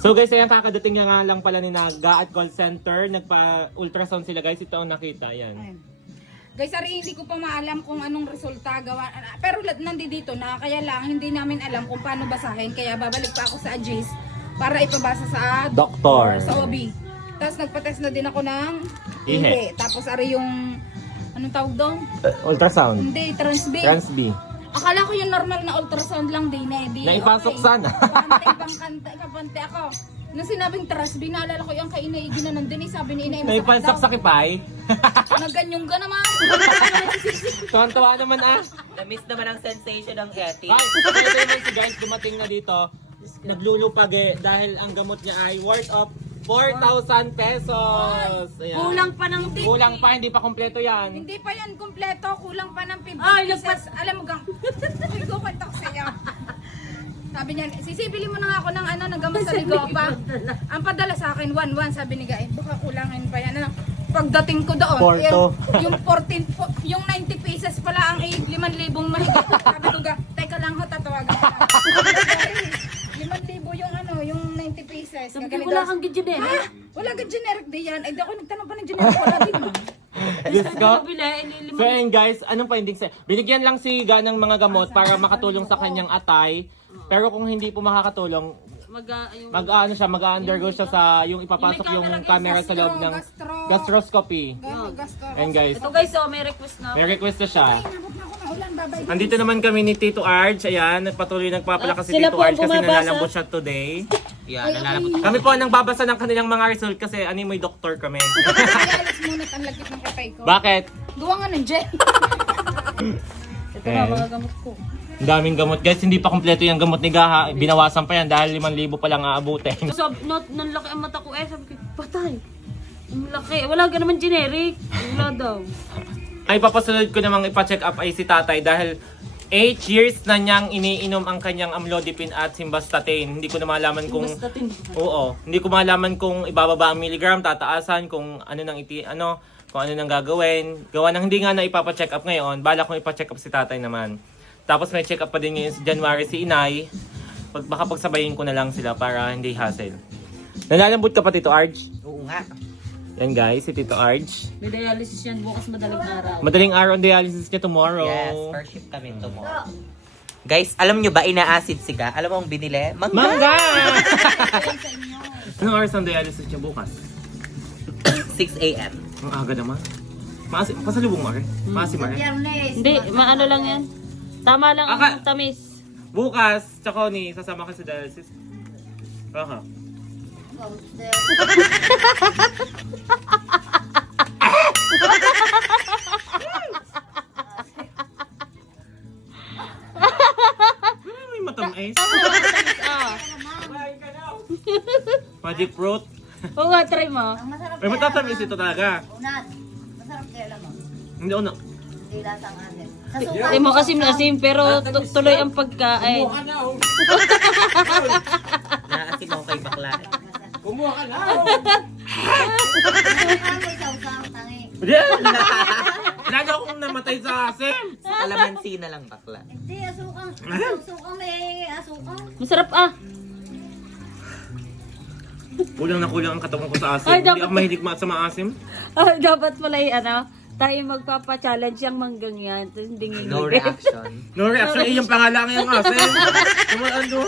So guys, ayan kakadating nga lang pala ni Naga at call center. Nagpa-ultrasound sila guys. Ito ang nakita. Ayan. Ayun. Guys, ari hindi ko pa maalam kung anong resulta gawa. Pero nandito na, kaya lang hindi namin alam kung paano basahin. Kaya babalik pa ako sa AJIS para ipabasa sa Doktor. sa OB. Tapos nagpa-test na din ako ng Ihe. ihi. Tapos ari yung anong tawag doon? Ultrasound. Hindi, transb. Transb. Akala ko yung normal na ultrasound lang din eh. Di, Naipasok okay. sana. Pante, ibang kanta, kapante ako. Nung sinabing transb, naalala ko yung kay Inay ginanon din eh. Sabi ni Inay, Naipasok sa kipay. Naganyong ka naman. Tuwan-tuwa naman ah. Na-miss naman ang sensation ng Eti. Guys, ito naman si guys dumating na dito. Naglulupag eh dahil ang gamot niya ay worth of 4,000 pesos. Ayan. Kulang pa ng Kulang pa, hindi pa kompleto yan. Hindi pa yan kumpleto, kulang pa ng 50 Ay, pieces. Alam mo gang, ay kukwento ko sa'yo. Sabi niya, sisibili mo na nga ako ng ano, ng gamot sa Ligopa. Ang padala sa akin, 1-1, sabi ni Gain, baka kulangin pa yan. Ano? Pagdating ko doon, Porto. yung 14, yung 90 pieces pala ang 5,000 mahigit. Sabi ko ga, teka lang ho, tatawagan ko na. 5,000 yung ano, yung 90 pieces. Sabi ko, Gaganito. wala kang generic. Ha? Wala ka generic di yan. Ay, di ako nagtanong pa ng generic. Wala din. Diyos ko. Kabila, ililima. So ayun guys, anong findings? Binigyan lang si Ga ng mga gamot para makatulong sa kanyang atay. Pero kung hindi po makakatulong, mag-ano siya, mag-undergo siya sa yung ipapasok yung camera sa loob ng gastroscopy. Ayun guys, Ito guys, oh, may request na. may request na siya. Nabot na ako ng ulan, babay. Andito naman kami ni Tito Arch. Ayan, nagpatuloy nagpapalakas si Sila Tito po ang Arch kasi bumabasa. nalalambot siya today. Yan, nalalabot. Kami po ang nagbabasa ng kanilang mga result kasi animoy doktor kami. Ay, alis muna at ang lagkit ng kapay ko. Bakit? Gawa nga ng gel. Ito na, mga gamot ko. Ang daming gamot. Guys, hindi pa kompleto yung gamot ni Gaha. Binawasan pa yan dahil 5,000 pa lang aabutin. Sabi, nang laki ang mata ko sabi ko, patay. Ang laki. Wala ka naman generic. Wala daw. Ay, papasunod ko namang ipa-check up ay si tatay dahil 8 years na niyang iniinom ang kanyang amlodipine at simvastatin. Hindi ko na malaman kung... Basta tin. Oo. Hindi ko malaman kung ibababa ang milligram, tataasan, kung ano nang kung ano nang gagawin. Gawa ng hindi nga na ipapa-check up ngayon, bala kong ipa-check up si tatay naman. Tapos may check up pa din ngayon si January si Inay. Baka pagsabayin ko na lang sila para hindi hassle. Nalalambot ka pa Tito Arj? Oo nga. Yan guys, si Tito Arj. May dialysis yan bukas madaling araw. Madaling araw ang dialysis niya tomorrow. Yes, first shift kami tomorrow. Guys, alam nyo ba ina-acid si Ga? Alam mo ang binili? Mangga! Mangga! Anong oras ang dialysis niya bukas? 6 a.m. Ang aga naman. Pasalubong mo rin? Maasim mo rin? Hindi, maano lang yan. Tama lang ang tamis. Bukas, tsaka ni, sasama ka sa dialysis. Baka. May matamis. Ah. Magic fruit. Oo nga, try mo. May matatamis ito talaga. Unat. Masarap kaya lamang. Hindi una. Hindi lasang asin. Sa Hindi mo asim pero tuloy ang pagkain. Naasin ako kay bakla. Kumuha ka na! may sausaw, tangi. Lagi akong namatay sa asim. Sa kalamansi na lang bakla. Hindi, asukang. Asukang may asukang. Masarap ah. Kulang na kulang ang katawan ko sa asim. Ay, Hindi dapat- ako mahilig sa mga asim. Dapat pala tayo magpapa-challenge yung manggang yan. Tapos hindi No reaction. No reaction, yung pangalan ng asim. Ano?